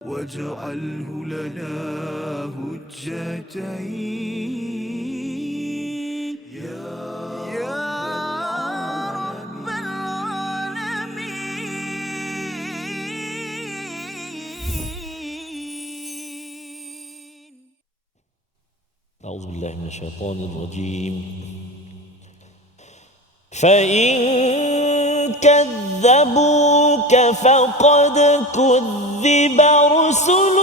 واجعله لنا هجتين يا رب العالمين. أعوذ بالله من الشيطان الرجيم. فإن كذبوك فقد كذب رسل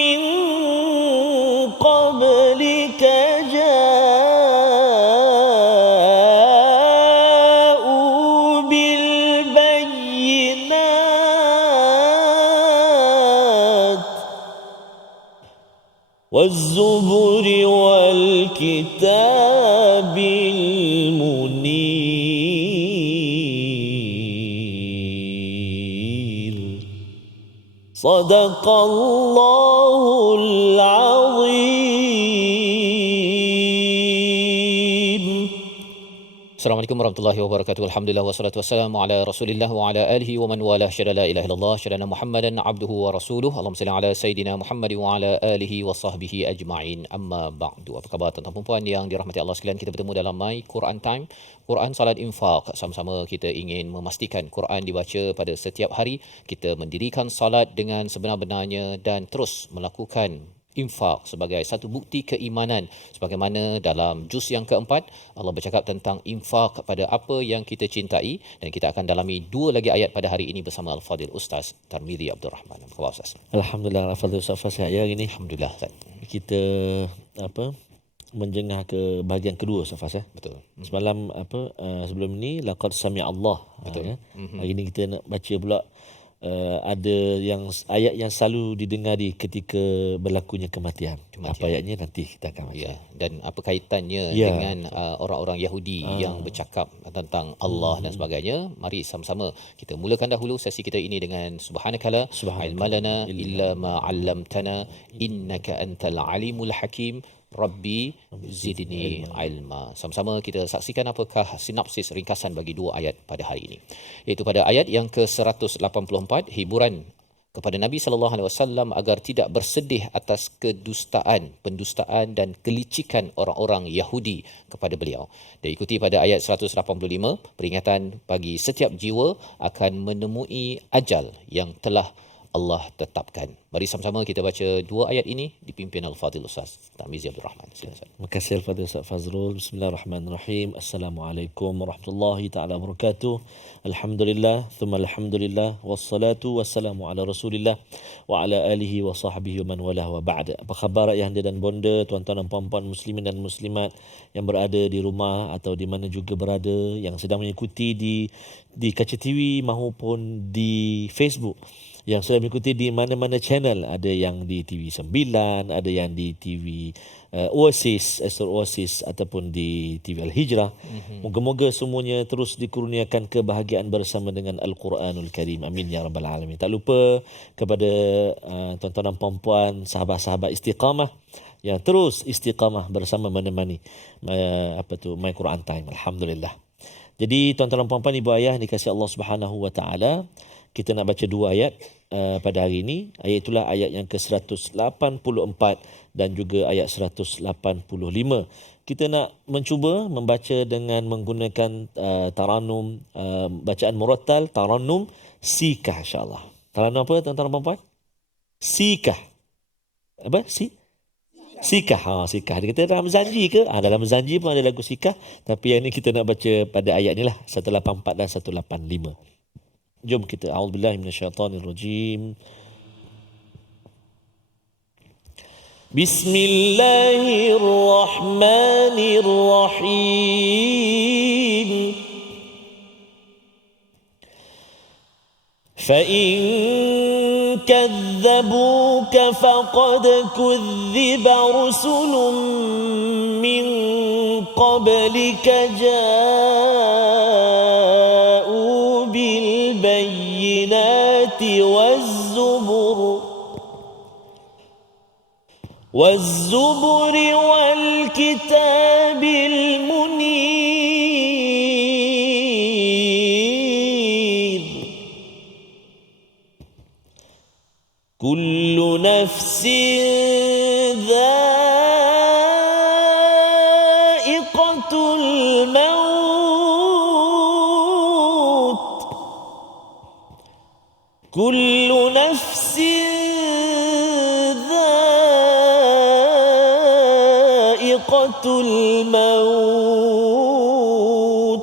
من قبلك جاءوا بالبينات والزبر والكتاب المنير صدق الله العظيم. Assalamualaikum warahmatullahi wabarakatuh. Alhamdulillah wassalatu wassalamu ala Rasulillah wa ala alihi wa man walah. Syada la ilaha illallah, syada Muhammadan abduhu wa rasuluh. Allahumma salli ala sayidina Muhammad wa ala alihi wa sahbihi ajma'in. Amma ba'du. Apa khabar tuan-tuan dan puan yang dirahmati Allah sekalian? Kita bertemu dalam My Quran Time, Quran Salat Infak. Sama-sama kita ingin memastikan Quran dibaca pada setiap hari. Kita mendirikan salat dengan sebenar-benarnya dan terus melakukan infak sebagai satu bukti keimanan, sebagaimana dalam juz yang keempat Allah bercakap tentang infak pada apa yang kita cintai, dan kita akan dalami dua lagi ayat pada hari ini bersama Al-Fadil Ustaz Tarmizi Abdul Rahman. Apa khabar Ustaz? Alhamdulillah, Al-Fadil Ustaz Fasih. Ya, hari ini Alhamdulillah Ustaz. kita menjengah ke bahagian kedua Ustaz Fasih. Betul. Semalam sebelum ini laqad sami'a Allah. Betul. Hari ini kita nak baca pula ada yang ayat yang selalu didengari ketika berlakunya kematian. Apa ayatnya nanti kita akan baca. Ya, dan apa kaitannya dengan orang-orang Yahudi yang bercakap tentang Allah dan sebagainya. Mari sama-sama kita mulakan dahulu sesi kita ini dengan subhanakala ilmalana illa ma 'allamtana innaka antal alimul hakim. Rabbi zidni ilma. Sama-sama kita saksikan apakah sinopsis ringkasan bagi dua ayat pada hari ini. Iaitu pada ayat yang ke-184, hiburan kepada Nabi sallallahu alaihi wasallam agar tidak bersedih atas pendustaan dan kelicikan orang-orang Yahudi kepada beliau. Dan ikuti pada ayat 185, peringatan bagi setiap jiwa akan menemui ajal yang telah Allah tetapkan. Mari sama-sama kita baca dua ayat ini dipimpin Al-Fadhil Ustaz Tarmizi Abdul Rahman. Silakan. Terima kasih Al-Fadhil Ustaz Fazrul. Bismillahirrahmanirrahim. Assalamualaikum warahmatullahi taala wabarakatuh. Alhamdulillah, thumma alhamdulillah, wassalatu wassalamu ala Rasulillah wa ala alihi wa sahbihi wa man walah wa ba'd. Apa khabar ayah anda dan bonda, tuan-tuan dan puan-puan muslimin dan muslimat yang berada di rumah atau di mana juga berada, yang sedang mengikuti di kaca TV maupun di Facebook, yang sudah mengikuti di mana-mana channel, ada yang di TV9, ada yang di TV Oasis, Astro Oasis ataupun di TV Al-Hijrah. Moga-moga semuanya terus dikurniakan kebahagiaan bersama dengan Al-Quranul Karim. Amin ya rabbal alamin. Tak lupa kepada tuan-tuan dan puan-puan, sahabat-sahabat Istiqamah yang terus istiqamah bersama menemani My Quran Time. Alhamdulillah. Jadi tuan-tuan dan puan-puan, ibu ayah dikasihi Allah Subhanahu wa taala, kita nak baca dua ayat pada hari ini. Ayat itulah ayat yang ke-184 dan juga ayat 185. Kita nak mencuba membaca dengan menggunakan taranum, bacaan murattal, taranum sikah insya-Allah. Taranum apa tuan-tuan dan puan-puan? Sikah. Apa? Sikah. Sikah. Dia kata dalam Zanji ke? Dalam Zanji pun ada lagu sikah, tapi yang ni kita nak baca pada ayat ni lah, 184 dan 185. Jom kita. A'udzubillahi minasyaitonirrajim. Bismillahirrahmanirrahim. فإن كذبوك فقد كذب رسل من قبلك جاءوا بالبينات والزبر والكتاب المنير kullu nafsin dha'iqatul maut kullu nafsin dha'iqatul maut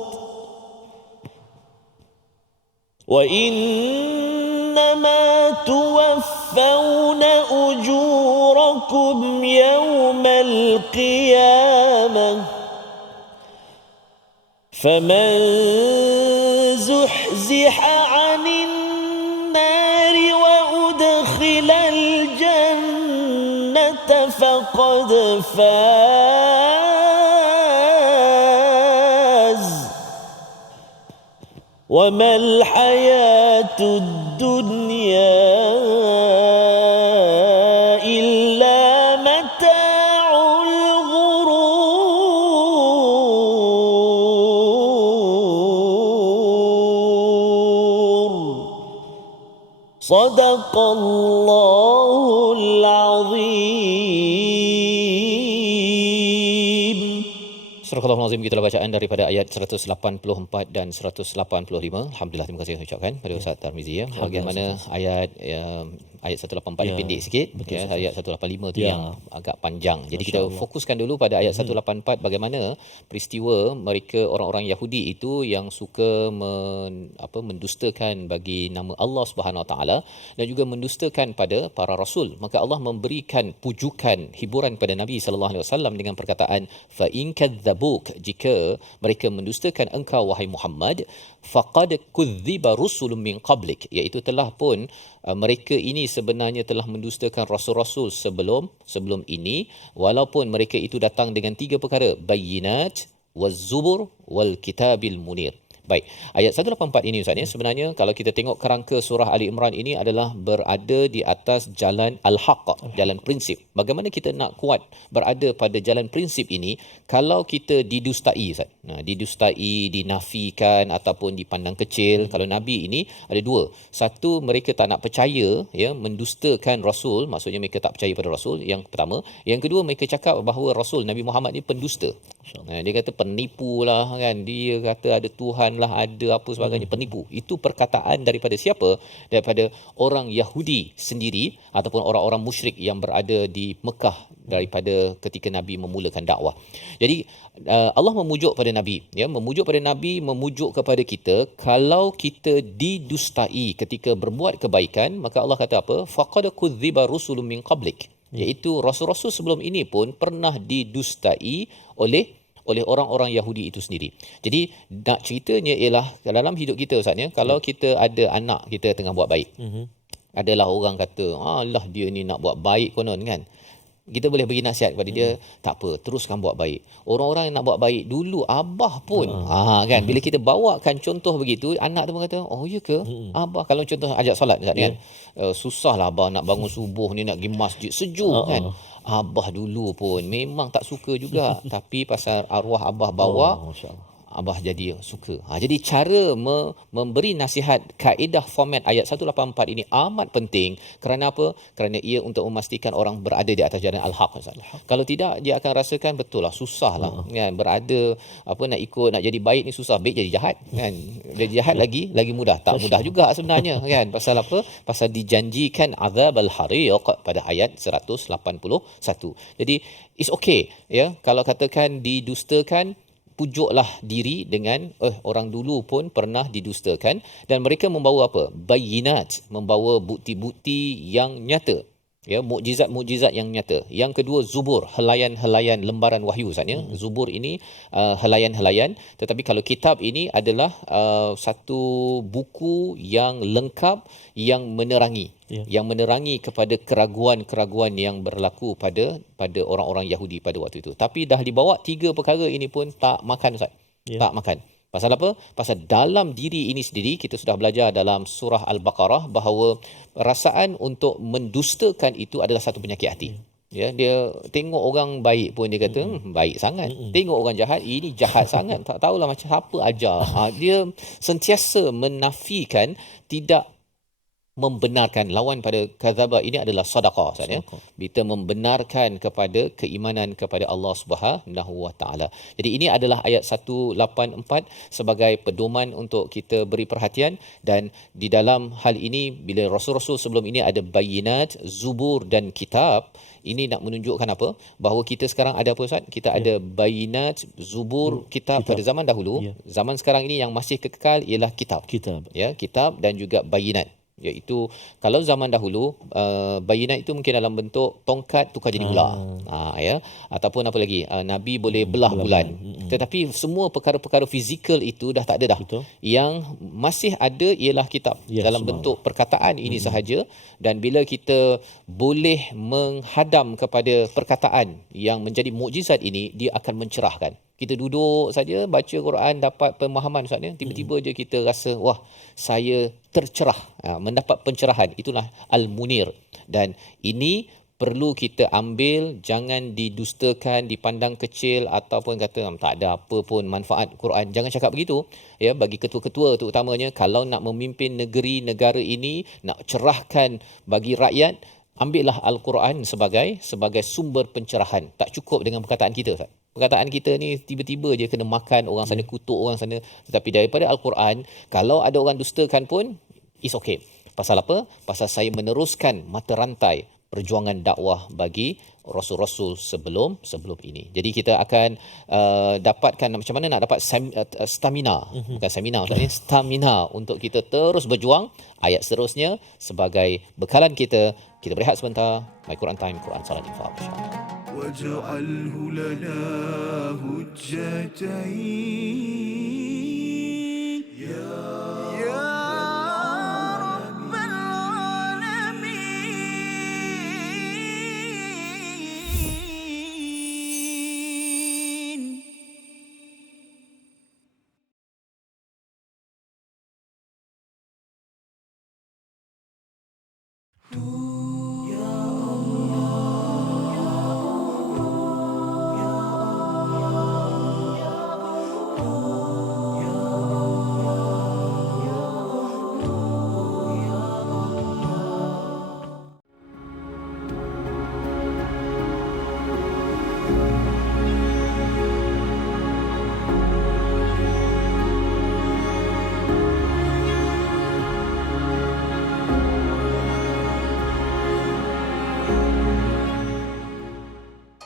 wa innama tuwaffawna ujurakum yawmal qiyamah faman zuhziha 'anil nari wa udkhilal jannata faqad faz wa mal hayatud dunya illa mata'ul ghurur. Sadaqallahul azim. Surah Al-Azim, gitulah bacaan daripada ayat 184 dan 185. Alhamdulillah, terima kasih saya ucapkan pada Ustaz Tarmizi ya. Bagaimana ayat ayat 184 ni pendek sikit ya, ayat 185 tu yang agak panjang. Jadi kita fokuskan dulu pada ayat 184, bagaimana peristiwa mereka orang-orang Yahudi itu yang suka mendustakan bagi nama Allah Subhanahu Wa Taala dan juga mendustakan pada para rasul. Maka Allah memberikan pujukan, hiburan pada Nabi sallallahu alaihi wasallam dengan perkataan fa in kadzabuk, jika mereka mendustakan engkau wahai Muhammad, faqad kudziba rusulun min qablik, iaitu telah pun mereka ini sebenarnya telah mendustakan rasul-rasul sebelum ini, walaupun mereka itu datang dengan 3 perkara, bayyinat waz-zubur wal kitabil munir. Baik, ayat 184 ini Ustaz ya, sebenarnya kalau kita tengok kerangka surah Ali Imran ini adalah berada di atas jalan al-haq, jalan prinsip. Bagaimana kita nak kuat berada pada jalan prinsip ini kalau kita didustai Ustaz? Didustai, dinafikan ataupun dipandang kecil. Kalau Nabi ini ada 2. Satu, mereka tak nak percaya ya, mendustakan rasul, maksudnya mereka tak percaya pada rasul, yang pertama. Yang kedua, mereka cakap bahawa rasul Nabi Muhammad ni pendusta. Dia kata penipu lah kan, dia kata ada Tuhan lah, ada apa sebagainya, penipu. Itu perkataan daripada siapa? Daripada orang Yahudi sendiri ataupun orang-orang musyrik yang berada di Mekah daripada ketika Nabi memulakan dakwah. Jadi Allah memujuk pada Nabi ya, memujuk pada Nabi, memujuk kepada kita, kalau kita didustai ketika berbuat kebaikan, maka Allah kata apa? Faqad kudziba rusulun min qablik, iaitu rasul-rasul sebelum ini pun pernah didustai oleh orang-orang Yahudi itu sendiri. Jadi nak ceritanya ialah dalam hidup kita Ustaz ya, kalau kita ada anak kita tengah buat baik, adalah orang kata alah dia ni nak buat baik konon kan, kita boleh bagi nasihat kepada dia, tak apa, teruskan buat baik. Orang-orang yang nak buat baik dulu, abah pun kan, bila kita bawakan contoh begitu, anak tu pun kata, oh ya ke, abah, kalau contoh ajak solat kan, susahlah abah nak bangun subuh ni, nak pergi masjid sejuk kan, abah dulu pun memang tak suka juga, tapi pasal arwah abah bawa, abah jadi suka. Jadi cara memberi nasihat, kaedah format ayat 184 ini amat penting. Kerana apa? Kerana ia untuk memastikan orang berada di atas jalan al-haq. Kalau tidak, dia akan rasakan betul lah, susah lah kan, berada nak ikut, nak jadi baik ni susah, baik jadi jahat kan. Jadi jahat lagi mudah, tak mudah juga sebenarnya kan. Pasal apa? Pasal dijanjikan azab al-hariq pada ayat 181. Jadi it's okay ya, kalau katakan didustakan, pujuklah diri dengan orang dulu pun pernah didustakan, dan mereka membawa apa? Bayyinat, membawa bukti-bukti yang nyata ya, mukjizat yang nyata. Yang kedua, zubur, helaian-helaian lembaran wahyu Ustaz ya. Zubur ini helaian-helaian, tetapi kalau kitab ini adalah satu buku yang lengkap, yang menerangi kepada keraguan-keraguan yang berlaku pada orang-orang Yahudi pada waktu itu. Tapi dah dibawa 3 perkara ini pun tak makan Ustaz. Tak makan. Pasal apa? Pasal dalam diri ini sendiri, kita sudah belajar dalam surah Al-Baqarah bahawa perasaan untuk mendustakan itu adalah satu penyakit hati. Ya, dia tengok orang baik pun dia kata baik sangat. Tengok orang jahat, ini jahat sangat. Tak tahulah macam apa ajar. Dia sentiasa menafikan, tidak membenarkan. Lawan pada kadzaba ini adalah sedekah, Ustaz ya. Kita membenarkan kepada keimanan kepada Allah Subhanahu Wa Taala. Jadi ini adalah ayat 184 sebagai pedoman untuk kita beri perhatian, dan di dalam hal ini bila rasul-rasul sebelum ini ada bayinat, zubur dan kitab, ini nak menunjukkan apa? Bahawa kita sekarang ada apa, Ustaz? Kita ada bayinat, zubur, kitab pada zaman dahulu. Zaman sekarang ini yang masih kekal ialah kitab. Ya, kitab dan juga bayinat. Iaitu kalau zaman dahulu bayinat itu mungkin dalam bentuk tongkat tukar jadi ular. Ya, ataupun apa lagi? Nabi boleh belah bulan. Tetapi semua perkara-perkara fizikal itu dah tak ada dah. Yang masih ada ialah kitab dalam bentuk perkataan ini sahaja, dan bila kita boleh menghadam kepada perkataan yang menjadi mukjizat ini, dia akan mencerahkan. Kita duduk saja baca Quran dapat pemahaman, Ustaz ya. Tiba-tiba je kita rasa wah, saya tercerah, mendapat pencerahan. Itulah Al-Munir, dan ini perlu kita ambil, jangan didustakan, dipandang kecil ataupun kata tak ada apa pun manfaat Quran. Jangan cakap begitu ya. Bagi ketua-ketua terutamanya, kalau nak memimpin negeri negara ini, nak cerahkan bagi rakyat, ambillah Al-Quran sebagai sumber pencerahan. Tak cukup dengan perkataan kita, Ustaz. Perkataan kita ni tiba-tiba je kena makan orang sana, kutuk orang sana. Tetapi daripada Al-Quran, kalau ada orang dustakan pun, it's okay. Pasal apa? Pasal saya meneruskan mata rantai perjuangan dakwah bagi rasul-rasul sebelum ini. Jadi kita akan dapatkan macam mana nak dapat stamina, bukan seminar Ustaz ni, stamina untuk kita terus berjuang. Ayat seterusnya sebagai bekalan kita. Kita berehat sebentar. My Quran Time, Quran Salat Infaq, insya-Allah. واجعله لنا هجتين يا رب العالمين.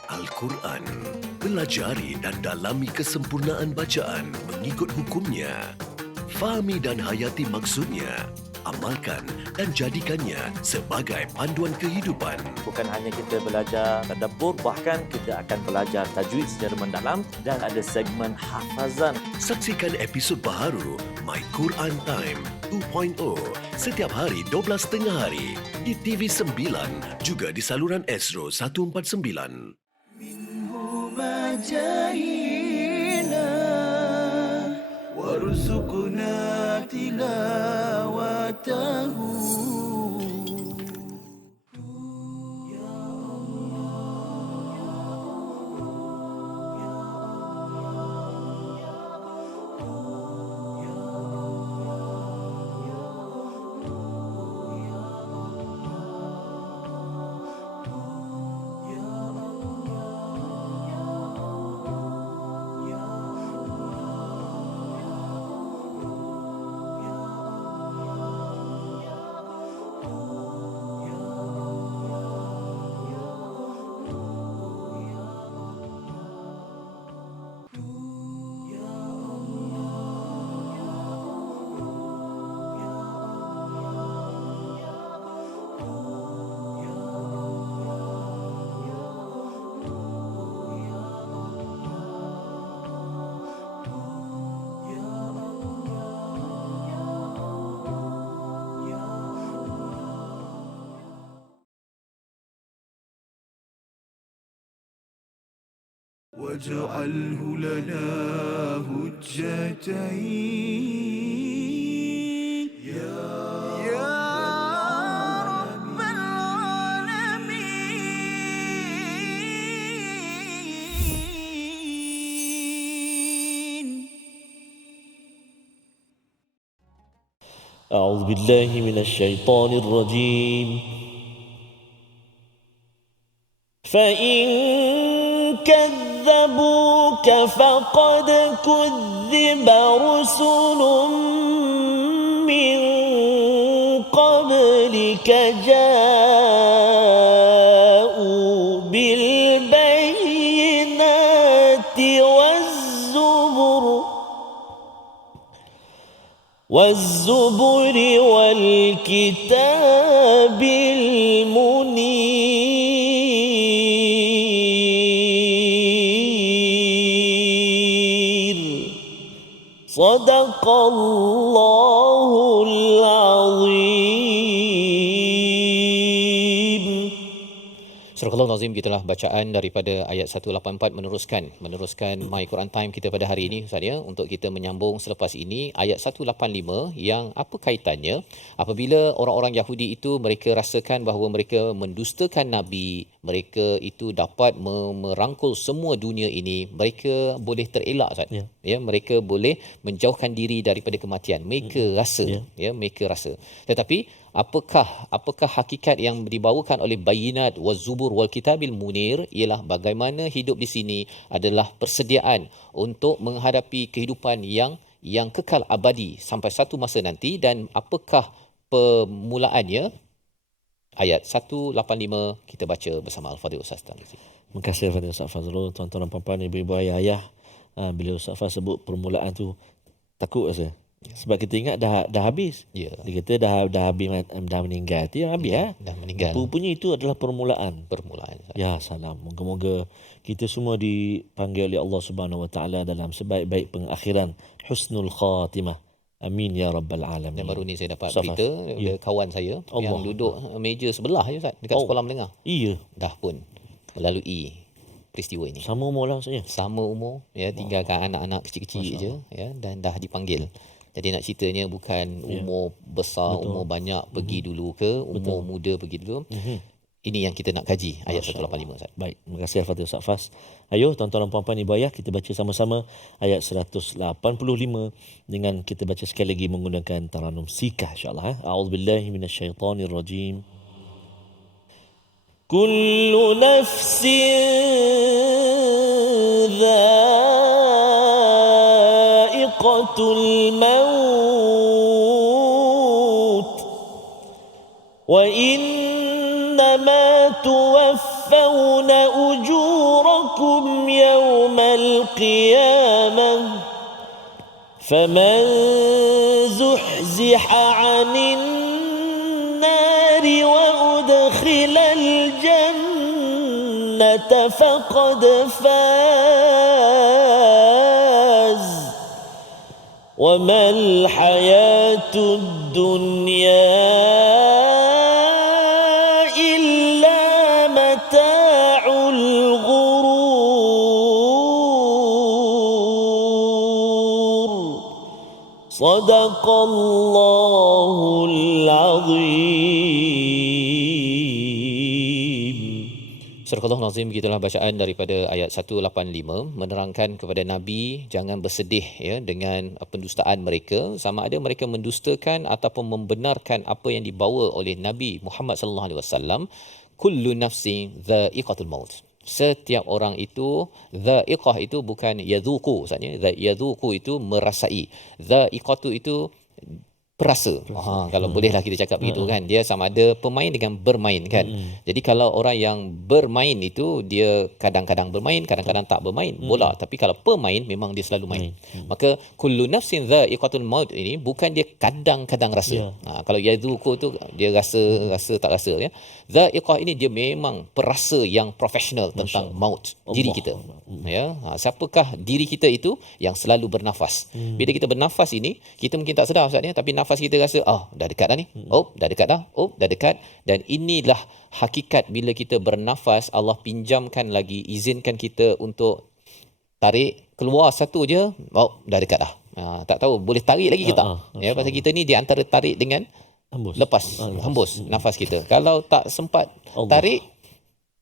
Al-Quran. Pelajari dan dalami kesempurnaan bacaan mengikut hukumnya. Fahami dan hayati maksudnya. Amalkan dan jadikannya sebagai panduan kehidupan. Bukan hanya kita belajar tadabbur, bahkan kita akan belajar tajwid secara mendalam dan ada segmen hafazan. Saksikan episod baharu My Quran Time 2.0 setiap hari 12.30 hari di TV9, juga di saluran Astro 149. مجاهينا وارزقنا تلاوته. واجعله لنا هجتين يا رب العالمين. أعوذ بالله من الشيطان الرجيم فإن كذبوك فقد كذب رسل من قبلك جاءوا بالبينات والزبر والكتاب المنير صدق الله العظيم. Surah Al-Azim, gitulah bacaan daripada ayat 184 meneruskan My Quran Time kita pada hari ini Ustaz ya, untuk kita menyambung selepas ini ayat 185 yang apa kaitannya apabila orang-orang Yahudi itu mereka rasakan bahawa mereka mendustakan Nabi, mereka itu dapat merangkul semua dunia ini, mereka boleh terelak Ustaz. Ya, mereka boleh menjauhkan diri daripada kematian. Mereka rasa mereka rasa. Tetapi apakah hakikat yang dibawakan oleh bayinat waz-zubur wal kitabil munir ialah bagaimana hidup di sini adalah persediaan untuk menghadapi kehidupan yang kekal abadi sampai satu masa nanti. Dan apakah permulaannya? Ayat 185 kita baca bersama Al-Fadhil Ustaz Tarmizi. Terima kasih kepada Ustaz Fazrul. Tuan-tuan dan puan-puan, ibu-ibu, ayah-ayah, bila Ustaz Faz sebut permulaan tu takut rasa. Sebab kita ingat dah habis. Dia kata dah habis, dah meninggal. Dia habis dah meninggal. Rupanya itu adalah permulaan. Ya salam. Moga-moga kita semua dipanggil oleh Allah Subhanahu Wa Taala dalam sebaik-baik pengakhiran, husnul khatimah. Amin ya rabbal alamin. Dan baru ni saya dapat berita kawan saya yang duduk meja sebelah je Ustaz dekat sekolah menengah. Dah pun melalui peristiwa ini. Sama umur lah maksudnya. Sama umur tinggalkan anak-anak kecil-kecil je dan dah dipanggil. Jadi nak ceritanya bukan umur besar, umur banyak pergi dulu ke, umur muda pergi dulu. Ini yang kita nak kaji ayat 185 Ustaz. Baik, terima kasih Al-Fatihah Ustaz Fas. Ayo tuan-tuan dan puan-puan, ibu ayah, kita baca sama-sama ayat 185 dengan kita baca sekali lagi menggunakan taranum sikah insya-Allah. A'udzubillahi minasyaitonirrajim. Kullu nafsin dha'iqatul maut wa innama tuwaffawna ujurakum yawmal qiyamah faman zuhziha 'anil nari wa udkhilal jannata faqad faz wa mal hayatud dunya Sadaqallahul Azim. Surah Al-Azim, begitulah bacaan daripada ayat 185 menerangkan kepada Nabi jangan bersedih dengan pendustaan mereka, sama ada mereka mendustakan ataupun membenarkan apa yang dibawa oleh Nabi Muhammad sallallahu alaihi wasallam. Kullu nafsin dha'iqatul maut. Setiap orang itu, dha'iqah itu bukan yadhuqu maksudnya. Yadhuqu itu merasai. Dha'iqatu itu perasa. Kalau bolehlah kita cakap begitu kan. Dia sama ada pemain dengan bermain kan. Jadi kalau orang yang bermain itu dia kadang-kadang bermain, kadang-kadang tak bermain bola, tapi kalau pemain memang dia selalu main. Maka kullu nafsin dha'iqatul maut ini bukan dia kadang-kadang rasa. Kalau yadhuqu tu dia rasa tak rasa ya. Dha'iqah ini dia memang perasa yang profesional tentang maut diri kita. Siapakah diri kita itu yang selalu bernafas. Bila kita bernafas ini kita mungkin tak sedar Ustaz tapi nafas kita rasa dah dekat dah ni. Dah dekat dah. Dah dekat. Dan inilah hakikat bila kita bernafas, Allah pinjamkan lagi, izinkan kita untuk tarik keluar satu je, dah dekat dah. Tak tahu boleh tarik lagi ke tak. Pasal kita ni di antara tarik dengan lepas, hembus nafas kita. Kalau tak sempat tarik,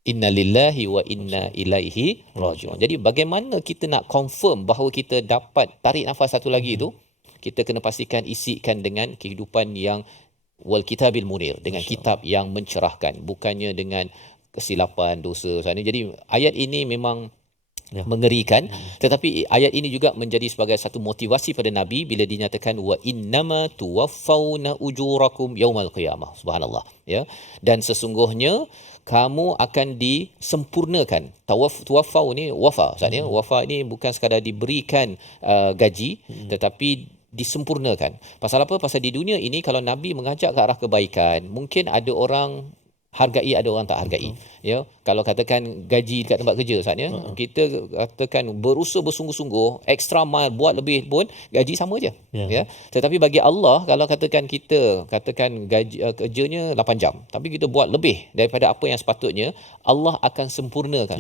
inna lillahi wa inna ilaihi raji'un. Jadi bagaimana kita nak confirm bahawa kita dapat tarik nafas satu lagi tu? kita kena pastikan isikan dengan kehidupan yang wal kitabil munir, dengan kitab yang mencerahkan, bukannya dengan kesilapan dosa sana. Jadi ayat ini memang mengerikan, tetapi ayat ini juga menjadi sebagai satu motivasi pada Nabi bila dinyatakan wa innama tuwaffawna ujurakum yaumal qiyamah. Subhanallah, ya. Dan sesungguhnya kamu akan disempurnakan. Tuwaffau ni wafa, maksudnya wafa ini bukan sekadar diberikan gaji, tetapi disempurnakan. Pasal apa? Pasal di dunia ini kalau Nabi mengajak ke arah kebaikan, mungkin ada orang hargai, ada orang tak hargai. Ya, kalau katakan gaji dekat tempat kerja saatnya, kita katakan berusaha bersungguh-sungguh, extra mile buat lebih pun gaji sama je. Ya. Tetapi bagi Allah, kalau katakan kita katakan gaji kerjanya 8 jam, tapi kita buat lebih daripada apa yang sepatutnya, Allah akan sempurnakan.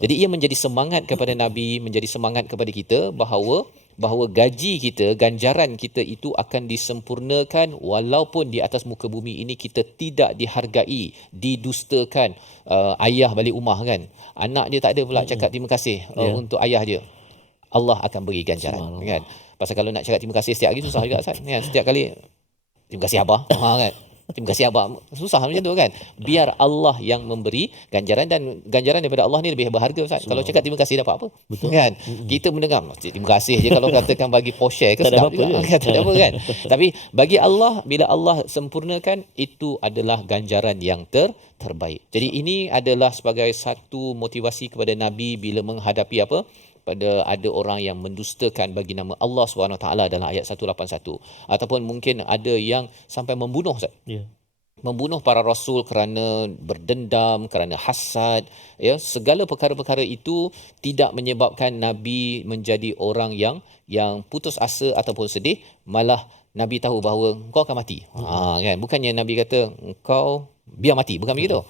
Jadi ia menjadi semangat kepada Nabi, menjadi semangat kepada kita bahawa gaji kita, ganjaran kita itu akan disempurnakan walaupun di atas muka bumi ini kita tidak dihargai, didustakan. Ayah balik rumah kan, anak dia tak ada pula cakap terima kasih untuk ayah dia, Allah akan beri ganjaran kan. Pasal kalau nak cakap terima kasih setiap hari susah juga Ustaz kan? Setiap kali terima kasih abah kan, terima kasih abah, susah macam tu kan. Biar Allah yang memberi ganjaran, dan ganjaran daripada Allah ni lebih berharga Ustaz. Kalau cakap terima kasih dapat apa? Betul. Kan? Kita mendengar terima kasih je kalau katakan bagi poshare ke sedap juga tak ada apa kan. Tapi bagi Allah, bila Allah sempurnakan, itu adalah ganjaran yang terbaik. Jadi ini adalah sebagai satu motivasi kepada Nabi bila menghadapi apa? Pada ada orang yang mendustakan bagi nama Allah SWT dalam ayat 181, ataupun mungkin ada yang sampai membunuh Ustaz. Membunuh para rasul kerana berdendam, kerana hasad, ya, segala perkara-perkara itu tidak menyebabkan Nabi menjadi orang yang putus asa ataupun sedih, malah Nabi tahu bahawa kau akan mati. Kan, bukannya Nabi kata kau biar mati, bukan begitu.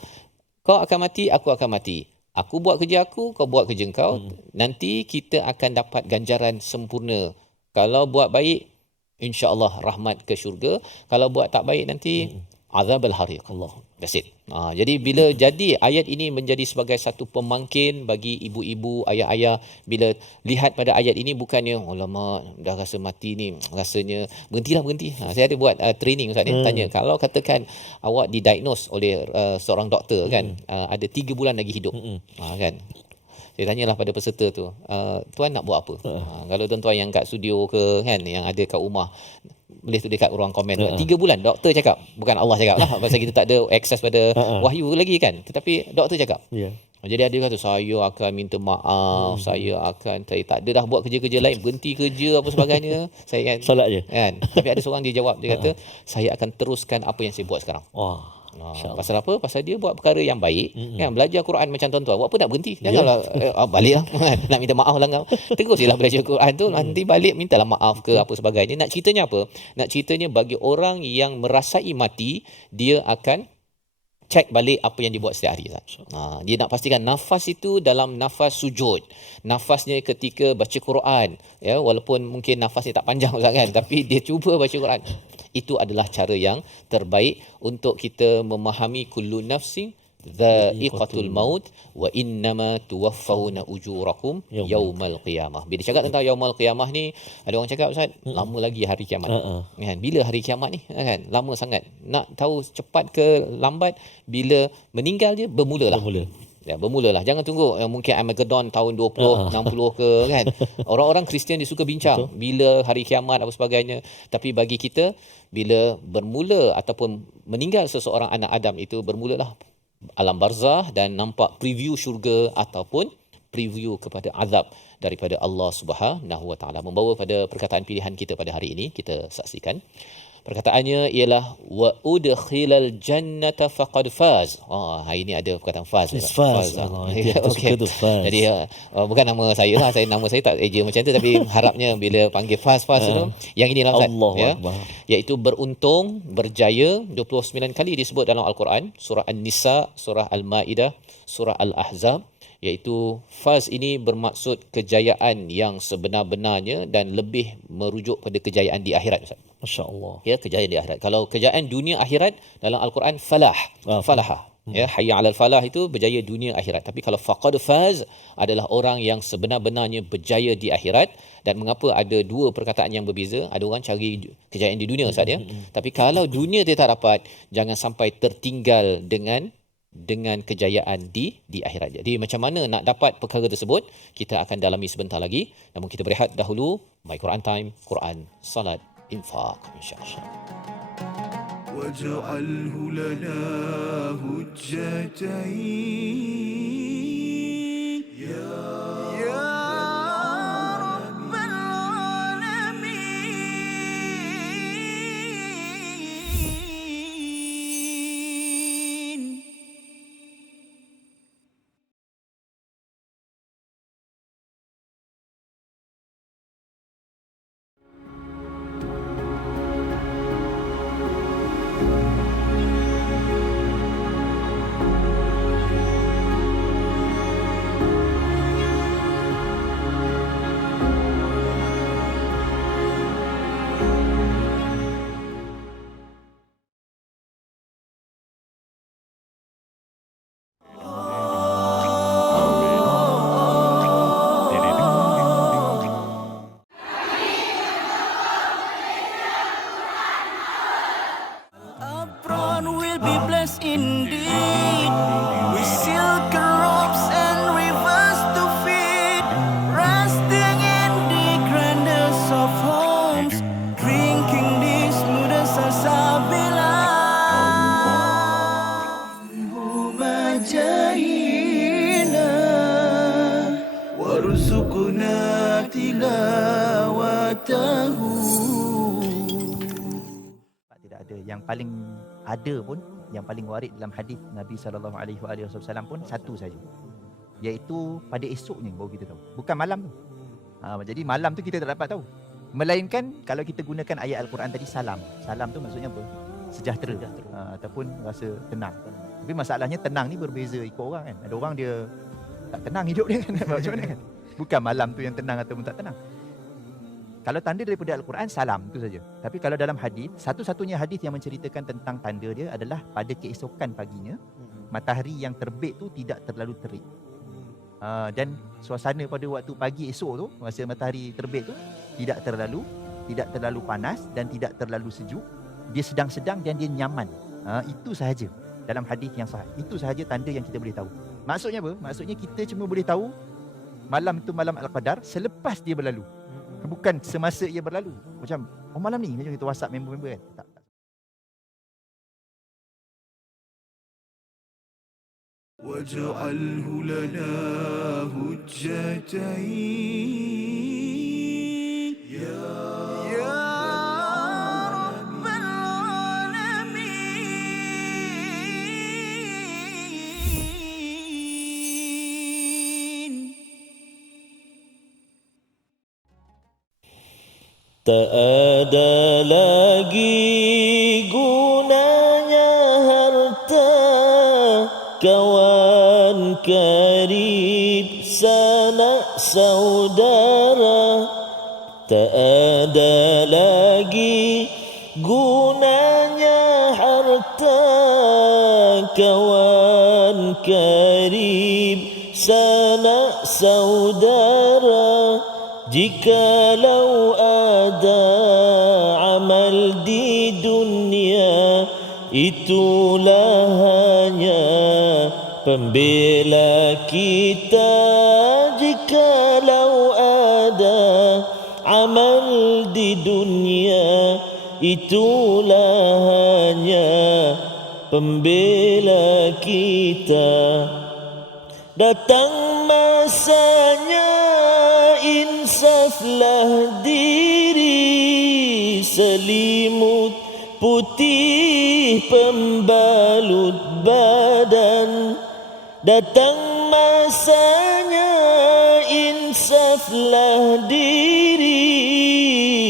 Kau akan mati, aku akan mati. Aku buat kerja aku, kau buat kerja kau. Nanti kita akan dapat ganjaran sempurna. Kalau buat baik, insya-Allah rahmat ke syurga. Kalau buat tak baik nanti azab al-hariq. Allah. That's it. Jadi bila jadi ayat ini menjadi sebagai satu pemangkin bagi ibu-ibu, ayah-ayah, bila lihat pada ayat ini bukannya alamak dah rasa mati ni, rasanya berhenti. Saya ada buat training Ustaz ni, tanya kalau katakan awak didiagnose oleh seorang doktor kan, ada 3 bulan lagi hidup. Kan. Saya tanyalah pada peserta tu, tuan nak buat apa? Kalau tuan-tuan yang kat studio ke kan, yang ada kat rumah, boleh tulis dekat ruang komen. 3 bulan doktor cakap, bukan Allah cakap lah, pasal kita tak ada akses pada wahyu lagi kan, tetapi doktor cakap. Jadi ada kata saya akan minta maaf, saya tak ada dah buat kerja-kerja lain, berhenti kerja apa sebagainya, saya solat je kan. Tapi ada seorang dia jawab, dia kata saya akan teruskan apa yang saya buat sekarang. Pasal apa? Pasal dia buat perkara yang baik, kan, belajar Quran macam tuan-tuan. Buat apa nak berhenti? Janganlah baliklah nak minta maaf lah kau. Teruslah belajar Quran tu, nanti balik mintalah maaf ke apa sebagainya. Nak ceritanya apa? Nak ceritanya bagi orang yang merasai mati, dia akan cek balik apa yang dibuat setiap hari. Dia nak pastikan nafas itu dalam nafas sujud, nafasnya ketika baca Quran, ya, walaupun mungkin nafasnya tak panjang kan, tapi dia cuba baca Quran. Itu adalah cara yang terbaik untuk kita memahami kullu nafsin dha'iqatul maut wa innama tuwaffawna ujurakum yaumal qiyamah. Bila cakap tentang yaumal qiyamah ni, ada orang cakap Ustaz, lama lagi hari kiamat. Kan, bila hari kiamat ni kan, lama sangat. Nak tahu cepat ke lambat, bila meninggal je bermulalah. Bermulalah. Jangan tunggu mungkin Armageddon tahun 20, 60 ke kan. Orang-orang Kristian dia suka bincang bila hari kiamat apa sebagainya. Tapi bagi kita, bila bermula ataupun meninggal seseorang anak Adam itu, bermulalah alam barzah dan nampak preview syurga ataupun preview kepada azab daripada Allah Subhanahu Wa Taala. Membawa pada perkataan pilihan kita pada hari ini, kita saksikan. Perkataannya ialah wa udkhilal jannata faqad faz. Hari ini ada perkataan faz. Faz. Okay. Jadi bukan nama saya lah, nama saya tak eja macam tu, tapi harapnya bila panggil faz tu, yang inilah Ustaz, ya, iaitu beruntung, berjaya. 29 kali disebut dalam Al-Quran, surah An-Nisa, surah Al-Maidah, surah Al-Ahzab. Iaitu faz ini bermaksud kejayaan yang sebenar-benarnya dan lebih merujuk pada kejayaan di akhirat Ustaz. Masya-Allah. Ya, kejayaan di akhirat. Kalau kejayaan dunia akhirat dalam Al-Quran falah. Falaha. Ya, hayya 'alal falah itu berjaya dunia akhirat. Tapi kalau faqad faz adalah orang yang sebenar-benarnya berjaya di akhirat. Dan mengapa ada dua perkataan yang berbeza? Ada orang cari kejayaan di dunia, Ustaz ya. Tapi kalau dunia dia tak dapat, jangan sampai tertinggal dengan kejayaan di akhirat. Jadi macam mana nak dapat perkara tersebut? Kita akan dalami sebentar lagi. Namun kita berehat dahulu. My Quran Time, Quran, Salat, Infak, insya-Allah. واجعله لنا هجتين يا رب العالمين. Apron will be blessed indeed with silk robes and rivers to feed, resting in the grandest of homes, drinking the smoothest salsabila. Majahina warzuqna tilawatahu. Tidak ada yang paling ada pun, yang paling warid dalam hadis Nabi SAW pun satu saja, iaitu pada esoknya baru kita tahu, bukan malam tu. Jadi malam tu kita tak dapat tahu, melainkan kalau kita gunakan ayat Al-Quran tadi, salam tu maksudnya apa? Sejahtera, ataupun rasa tenang. Tapi masalahnya tenang ni berbeza ikut orang kan. Ada orang dia tak tenang hidup dia kan. Macam mana kan? Bukan malam tu yang tenang ataupun tak tenang. Kalau tanda daripada Al-Quran, salam tu saja. Tapi kalau dalam hadis, satu-satunya hadis yang menceritakan tentang tanda dia adalah pada keesokan paginya, matahari yang terbit tu tidak terlalu terik. Dan suasana pada waktu pagi esok tu, masa matahari terbit tu, tidak terlalu panas dan tidak terlalu sejuk. Dia sedang-sedang dan dia nyaman. Itu sahaja dalam hadis yang sahih. Itu sahaja tanda yang kita boleh tahu. Maksudnya apa? Maksudnya kita cuma boleh tahu malam itu malam Al-Qadar selepas dia berlalu. Bukan semasa ia berlalu. Macam, malam ni, macam kita WhatsApp member-member kan. Tak. واجعله لنا هجتين يا رب العالمين. Tak ada lagi gunanya harta, kawan karib, sanak saudara. Tak ada lagi gunanya harta, kawan karib, sanak saudara, jikalau ada amal di dunia, itulah hanya pembela kita. Jikalau ada amal di dunia, itulah hanya pembela kita. Datang masanya insaflah diri, selimut putih pembalut badan. Datang masanya insaflah diri,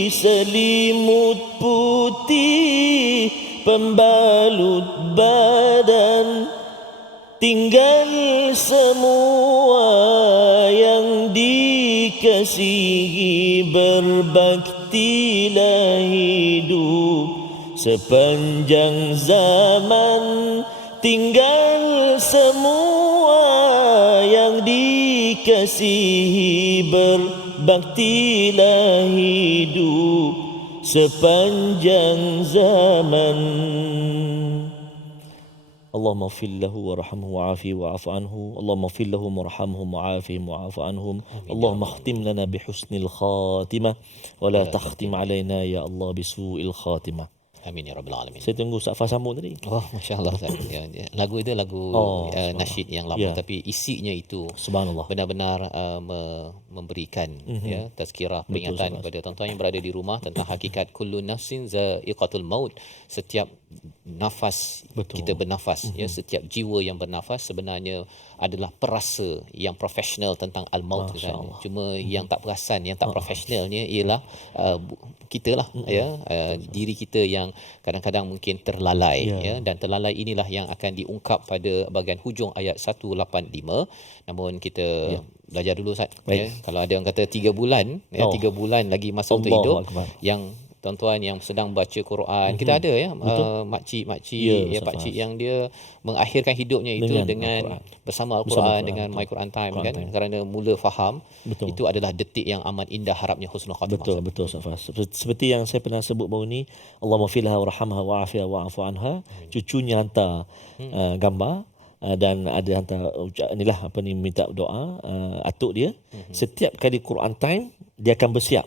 selimut putih pembalut badan. Tinggal semua yang dikasihi, berbaktilah hidup sepanjang zaman. tinggal semua yang dikasihi, berbaktilah hidup sepanjang zaman. Allahumma ighfir lahu warhamhu wa'afihi wa'fu anhu. Allahumma ighfir lahum warhamhum wa'afihim wa'fu anhum. Allahumma khtim lana bihusnil khatimah wa la takhtim alaina ya Allah bisu'il khatimah. Amin ya rabbal alamin. Saya tunggu Ustaz Fah sambung tadi. Oh, masya-Allah Ustaz. Lagu itu lagu nasyid yang lama, tapi isinya itu Subhanallah. benar-benar memberikan tazkirah, peringatan Betul, kepada tuan-tuan yang berada di rumah tentang hakikat kullu nafsin za'iqatul maut. Setiap nafas kita bernafas, setiap jiwa yang bernafas sebenarnya adalah perasa yang profesional tentang al-maut kan. Cuma yang tak perasan, yang tak profesionalnya ialah kita lah diri kita yang kadang-kadang mungkin terlalai dan terlalai inilah yang akan diungkap pada bahagian hujung ayat 185. Namun kita belajar dulu Ustaz kalau ada yang kata 3 bulan 3 bulan lagi masa untuk hidup Akbar. yang tuan-tuan yang sedang baca Quran, kita ada makcik pakcik yang dia mengakhirkan hidupnya itu dengan bersama Al-Quran, dengan My Quran Time kan, kerana mula faham. Itu adalah detik yang amat indah, harapnya husnul khatimah. Betul Ustaz. Seperti yang saya pernah sebut baru ni, Allahumma filha warhamha wa'afiha wa'fu anha. Cucunya hantar gambar dan ada hantar inilah minta doa atuk dia. Setiap kali Quran Time dia akan bersiap.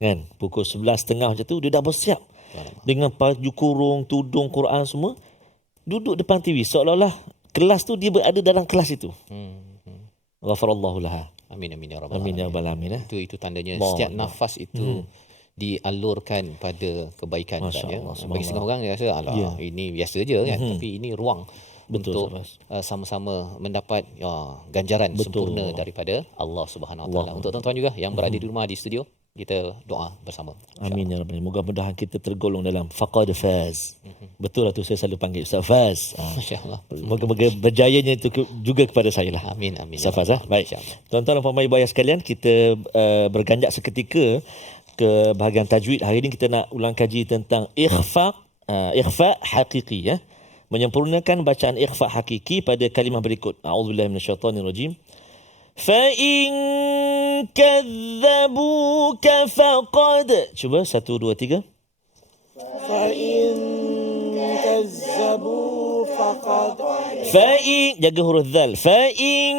Kan pukul 11.30 macam tu dia dah bersiap dengan baju kurung, tudung Quran semua, duduk depan TV seolah-olah kelas tu dia berada dalam kelas itu. Ghafarallahu laha. Amin ya rabbal Amin ya rabbal alamin. Itu tandanya setiap nafas itu dialurkan pada kebaikan. Bagi setengah orang dia rasa ini biasa je kan, tapi ini ruang untuk sama-sama mendapat ganjaran sempurna daripada Allah Subhanahu Wa Taala. Untuk tuan-tuan juga yang berada di rumah, di studio, kita doa bersama. Amin ya rabbal alamin. Mudah-mudahan kita tergolong dalam faqad faz. Betul lah tu, saya selalu panggil Ustaz Faz. Masya-Allah. Moga-moga berjayanya itu juga kepada saya lah. Amin. Ustaz Faz. Baik. Tuan-tuan dan puan-puan ibu ayah sekalian, kita berganjak seketika ke bahagian tajwid. Hari ini kita nak ulang kaji tentang ikhfa hakiki menyempurnakan bacaan ikhfa hakiki pada kalimah berikut. A'udzubillahi minasyaitonirrajim. فَإِن كَذَّبُوكَ فَقَدْ. Cuba 1 2 3. فَإِن كَذَّبُوا فَقَدْ. Jaga huruf dzal. فَإِن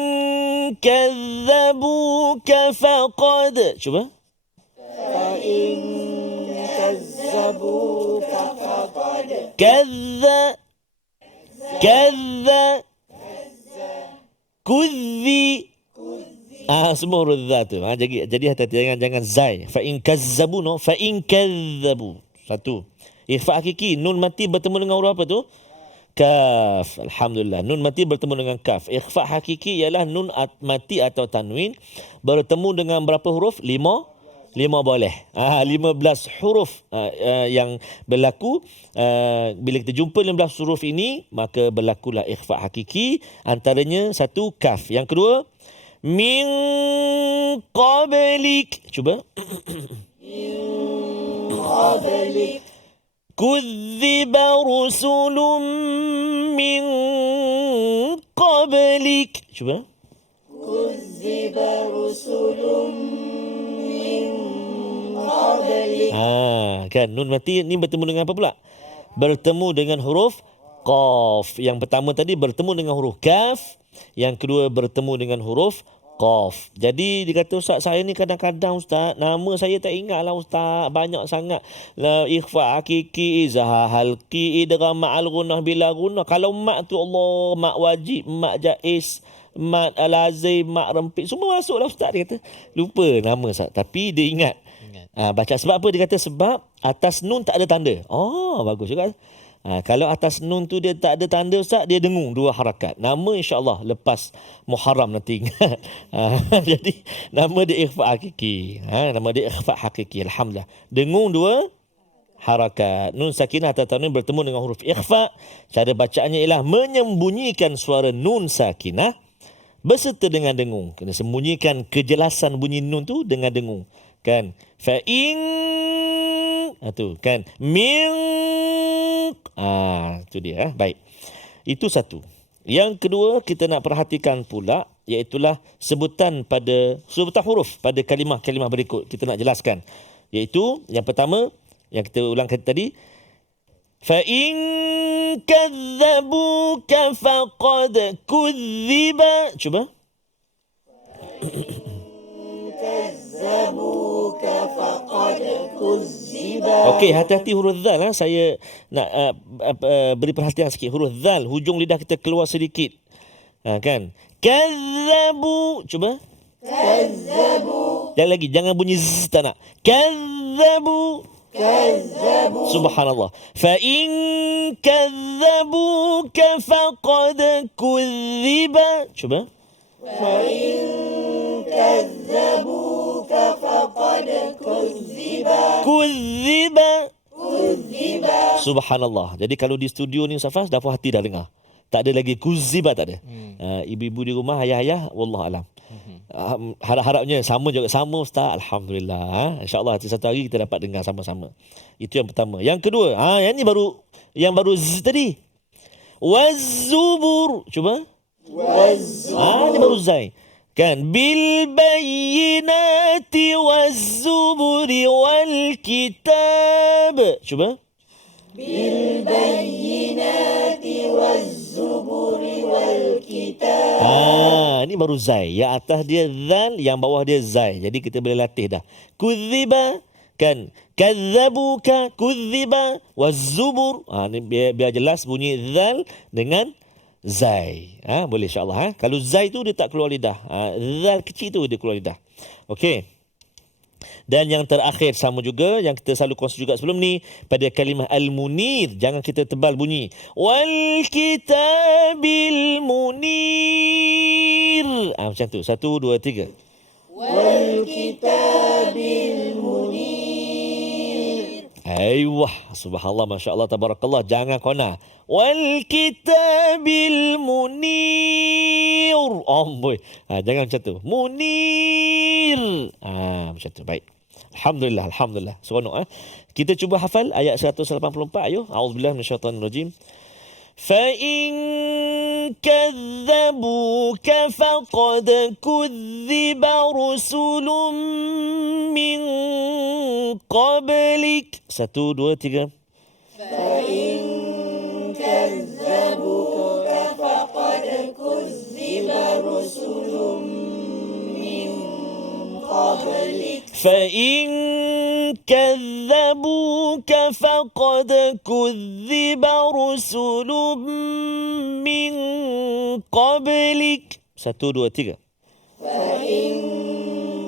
كَذَّبُوكَ فَقَدْ. Cuba. فَإِن كَذَّبُوا فَقَدْ. كُذِّ. Semua huruf dzal tu. Jadi hati-hati jangan zai. Fa in kazzabu fa in kazzabu. Satu. Ikhfa hakiki, nun mati bertemu dengan huruf apa tu? Kaf. Alhamdulillah. Nun mati bertemu dengan kaf. Ikhfa hakiki ialah nun mati atau tanwin bertemu dengan berapa huruf? 5 boleh. 15 huruf yang berlaku. Bila kita jumpa 15 huruf ini, maka berlakulah ikhfa hakiki. Antaranya satu, kaf. Yang kedua, min qablik. Cuba. Min qablik. Kuzziba rusulun min qablik. Cuba. Kuzziba rusulun min qablik. Kan nun mati ni bertemu dengan apa pula? Bertemu dengan huruf qaf. Yang pertama tadi bertemu dengan huruf kaf. Yang kedua bertemu dengan huruf qaf. Jadi dia kata, Ustaz, saya ni kadang-kadang Ustaz, nama saya tak ingat lah Ustaz, banyak sangat. Ikhfa hakiki, izah halqi, idgham ma'al gunnah bila gunnah. Kalau mak tu Allah, mak wajib, mak jaiz, mak lazim, mak rempit, semua masuk lah Ustaz. Dia kata lupa nama Ustaz, tapi dia ingat. Baca sebab apa? Dia kata sebab atas nun tak ada tanda. Bagus juga. Kalau atas nun tu dia tak ada tanda Ustaz, dia dengung 2 harakat. Nama insya-Allah lepas Muharram nanti ingat. Jadi nama dia ikhfa hakiki. Nama dia ikhfa hakiki. Alhamdulillah. Dengung 2 harakat. Nun sakinah atau tanwin bertemu dengan huruf ikhfa. Cara bacaannya ialah menyembunyikan suara nun sakinah beserta dengan dengung. Kena sembunyikan kejelasan bunyi nun tu dengan dengung. Kan? Fa in tu kan min tu dia. Baik. Itu satu. Yang kedua, kita nak perhatikan pula iaitulah sebutan huruf pada kalimah-kalimah berikut. Kita nak jelaskan. Iaitu yang pertama yang kita ulangkan tadi, fa in kadzabuka faqad kudziba. Cuba. Okey, hati-hati huruf zal. Saya nak beri perhatian sikit. Huruf zal, hujung lidah kita keluar sedikit. Kan? Kazzabu. Cuba. Kazzabu. Jangan lagi, jangan bunyi z, tak nak. Kazzabu. Subhanallah. Fa in kazzabuka faqad kudziba. Cuba. Kudziba. Subhanallah. Jadi kalau di studio ni Safas, dah puas hati dah dengar. Tak ada lagi kuziba, tak ada. Ibu-ibu di rumah, ayah-ayah, wallah alam. Harap-harapnya sama juga. Sama Ustaz. Alhamdulillah. InsyaAllah satu hari kita dapat dengar sama-sama. Itu yang pertama. Yang kedua, yang ni yang baru z tadi. Wazzubur. Cuba. Ni baru zai. Kan? Bil bayyinati wazzuburi wal kitab. Cuba. Bil bayyinati wazzuburi wal kitab. Ni baru zai. Yang atas dia zal, yang bawah dia zai. Jadi kita boleh latih dah. Kudziba, kan? Kadzabuka, kudziba, wazzubur. Ni biar jelas bunyi zal dengan zai. Boleh insyaAllah. Kalau zai tu dia tak keluar lidah. Zal kecil tu dia keluar lidah. Okey. Dan yang terakhir sama juga yang kita selalu kongsi juga sebelum ni, pada kalimah al-munir, jangan kita tebal bunyi. Wal kitabil munir. Macam tu. 1, 2, 3. Wal kitabil munir. Aywah, subhanallah, masya-Allah, tabarakallah. Jangan kona. Wal kitabil munir. Boy. Jangan macam tu. Munir. Macam tu. Baik. Alhamdulillah, alhamdulillah. Seronok. Kita cuba hafal ayat 184. Ayo. A'udzubillahi minasyaitanirrajim. فَإِن كَذَّبُوكَ فَقَدْ كُذِّبَ رُسُلٌ مِّن قَبْلِكَ. 1, 2, 3. فَإِن كَذَّبُوكَ فَقَدْ كُذِّبَ رُسُلٌ مِّن قَبْلِكَ. فَإِن كَذَّبُوكَ فَقَدْ كُذِّبَ رُسُلٌ مِّن قَبْلِكَ. 1, 2, 3. فَإِن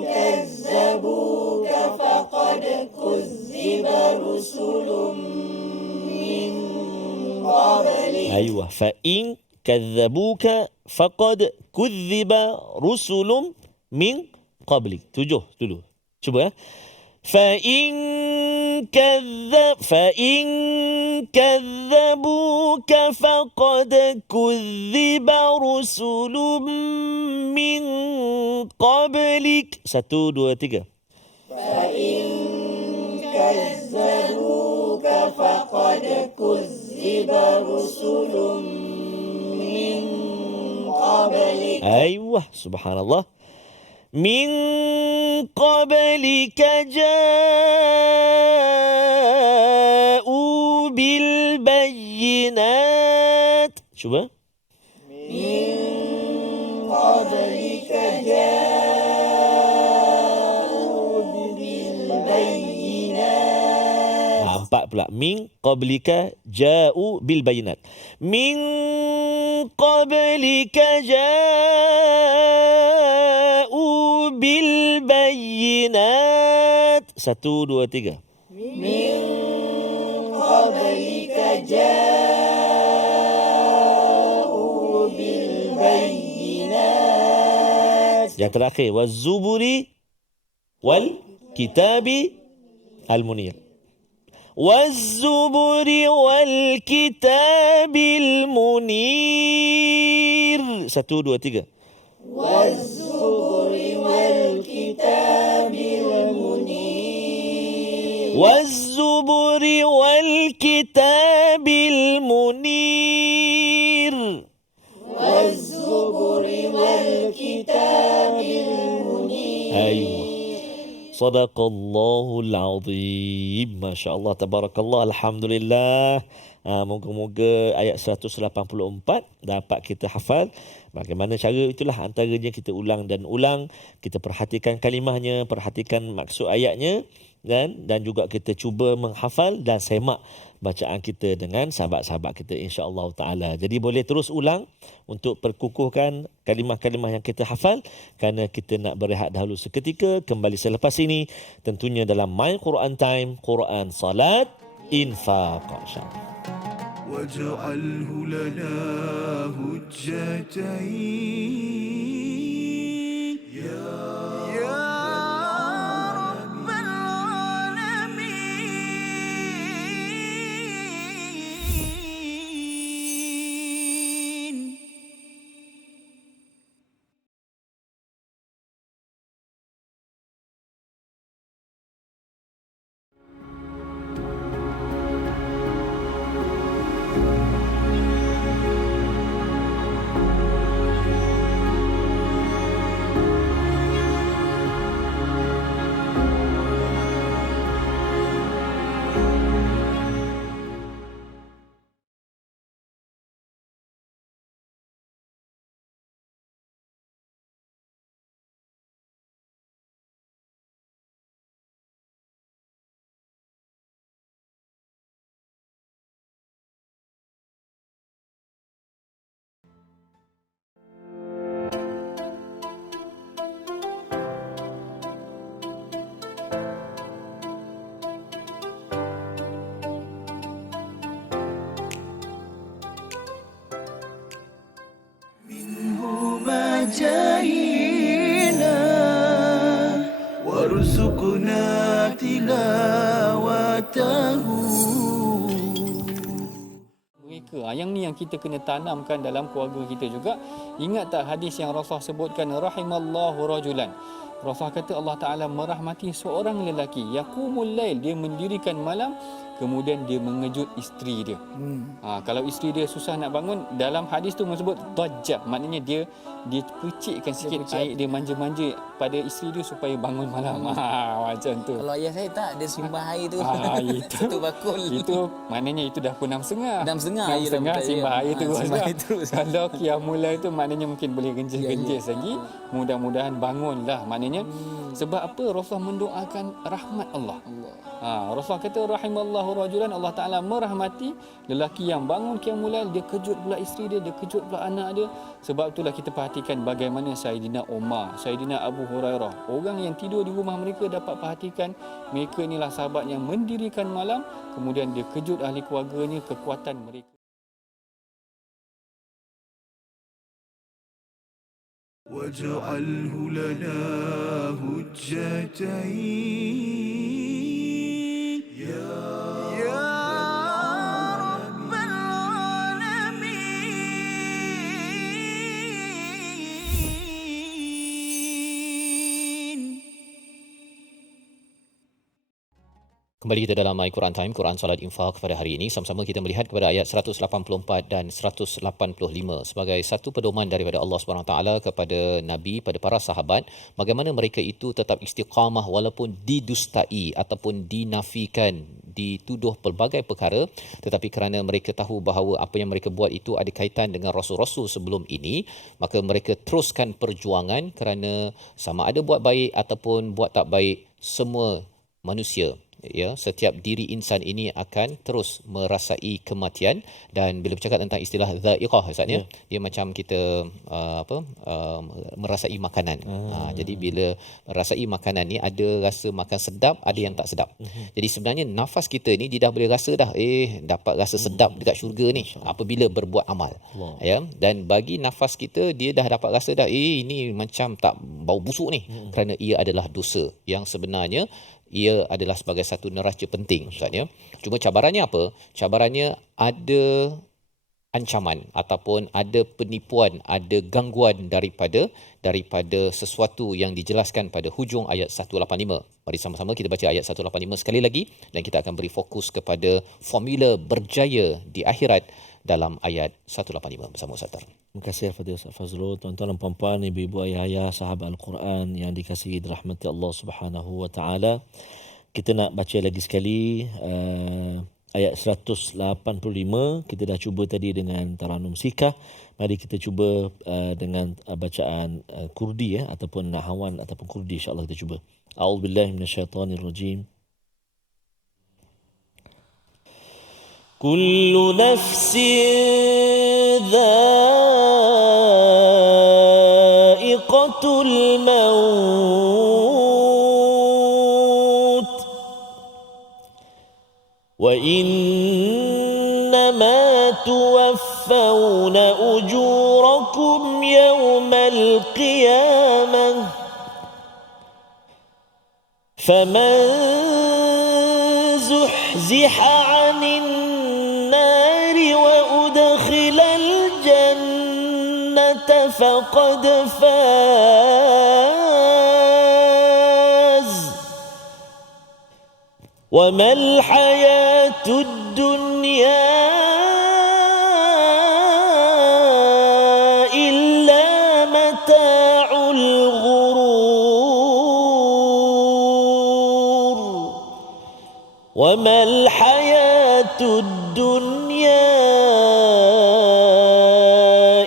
كَذَّبُوكَ فَقَدْ كُذِّبَ رُسُلٌ مِّن قَبْلِكَ. أيوة. فَإِن كَذَّبُوكَ فَقَدْ كُذِّبَ رُسُلٌ مِّن قَبْلِكَ. 7 dulu. Cuba. فَإِن كَذَّبُوكَ فَقَدْ كُذِّبَ رُسُلٌ مِّن قَبْلِكَ. 1, 2, 3. فَإِن كَذَّبُوكَ فَقَدْ كُذِّبَ رُسُلٌ مِّن قَبْلِكَ. أيوة. Subhanallah. Min qablika ja'u bil bayyinat. Cuba. Min qablika ja'u bil bayyinat. 4 pula. Min qablika ja'u bil bayyinat. Min qablika ja'u bil bayyinat. 1, 2, 3. Min qablika ja'u bil bayyinat. Yang terakhir, waz-zuburi wal kitabi al-munir. waz-zuburi wal kitabil munir. 1, 2, 3. waz-zuburi wal kitabil munir. waz-zuburi wal kitabil munir. Aywa. Sadaqallahul azim. Masya-Allah, tabarakallah, alhamdulillah. Moga-moga ayat 184 dapat kita hafal. Bagaimana cara itulah, antaranya kita ulang dan ulang, kita perhatikan kalimahnya, perhatikan maksud ayatnya, dan juga kita cuba menghafal dan semak bacaan kita dengan sahabat-sahabat kita, insya-Allah taala. Jadi boleh terus ulang untuk perkukuhkan kalimah-kalimah yang kita hafal, kerana kita nak berehat dahulu seketika, kembali selepas ini tentunya dalam My Quran Time, Quran Salat Infaq, insya-Allah. واجعله لنا هجتين يا رب العالمين. جاهينا وارزقنا تلاوته. Mereka yang ni yang kita kena tanamkan dalam keluarga kita juga. Ingat tak hadis yang Rasulullah sebutkan, rahimallahu rajulan, Rasulullah kata Allah Ta'ala merahmati seorang lelaki, yaqumul lail, dia mendirikan malam, kemudian dia mengejut isteri dia. Kalau isteri dia susah nak bangun, dalam hadis tu menyebut dajjah, maknanya dia percikkan sikit air, dia manja-manja pada isteri dia supaya bangun malam. Macam tu. Kalau ayah saya tak, dia simbah air tu. Itu bakul. Itu maknanya itu dah pukul 6.30. 6.30 simbah air terus. terus. Kalau qiyamul lail tu maknanya mungkin boleh genjis-genjis lagi. Mudah-mudahan bangunlah. Maknanya sebab apa? Rasulullah mendoakan rahmat Allah. Rasulullah kata rahimallahu rajulan, Allah Ta'ala merahmati lelaki yang bangun qiyamul lail, dia kejut pula isteri dia, dia kejut pula anak dia. Sebab itulah kita perhatikan bagaimana Saidina Umar, Saidina Abu Hurairah, orang yang tidur di rumah mereka, dapat perhatikan mereka inilah sahabat yang mendirikan malam, kemudian dia kejut ahli keluarganya, kekuatan mereka. واجعله لنا هجتين يا رب العالمين. Kembali kita dalam My Quran Time, Quran Salat Infaq pada hari ini. Sama-sama kita melihat kepada ayat 184 dan 185 sebagai satu pedoman daripada Allah SWT kepada Nabi, pada para sahabat, bagaimana mereka itu tetap istiqamah walaupun didustai ataupun dinafikan, dituduh pelbagai perkara, tetapi kerana mereka tahu bahawa apa yang mereka buat itu ada kaitan dengan rasul-rasul sebelum ini, maka mereka teruskan perjuangan kerana sama ada buat baik ataupun buat tak baik, semua manusia, ya, setiap diri insan ini akan terus merasai kematian. Dan bila bercakap tentang istilah dha'iqah, Ustaz, dia macam kita merasai makanan. Jadi bila merasai makanan ni, ada rasa makan sedap, ada yang tak sedap. Jadi sebenarnya nafas kita ni dia dah boleh rasa dah, dapat rasa sedap dekat syurga ni apabila berbuat amal. Ya, dan bagi nafas kita, dia dah dapat rasa dah, ini macam tak bau busuk ni, kerana ia adalah dosa yang sebenarnya ia adalah sebagai satu neraca penting, Ustaz, ya. Cuma cabarannya apa? Cabarannya ada ancaman ataupun ada penipuan, ada gangguan daripada sesuatu yang dijelaskan pada hujung ayat 185. Mari sama-sama kita baca ayat 185 sekali lagi dan kita akan beri fokus kepada formula berjaya di akhirat dalam ayat 185 bersama Ustaz Tar. Terima kasih Al-Fatihah Ustaz Fazrul. Tuan-tuan dan puan-puan, ibu-ibu, ayah-ayah, sahabat Al-Quran yang dikasihi dirahmati Allah Subhanahu wa taala. Kita nak baca lagi sekali ayat 185. Kita dah cuba tadi dengan Taranum Sikah. Mari kita cuba dengan bacaan Kurdi ataupun Nahawan ataupun Kurdi, insya-Allah kita cuba. A'udzubillahi minasyaitonirrajim. Kullu nafsin dha'iqatul maut wa innama tuwaffawna ujurakum yawmal qiyamah faman zuhziha 'anil nari wa udkhilal jannata faqad faz wa mal hayatud dunya illa mata'ul ghurur wa mal hayatud dunya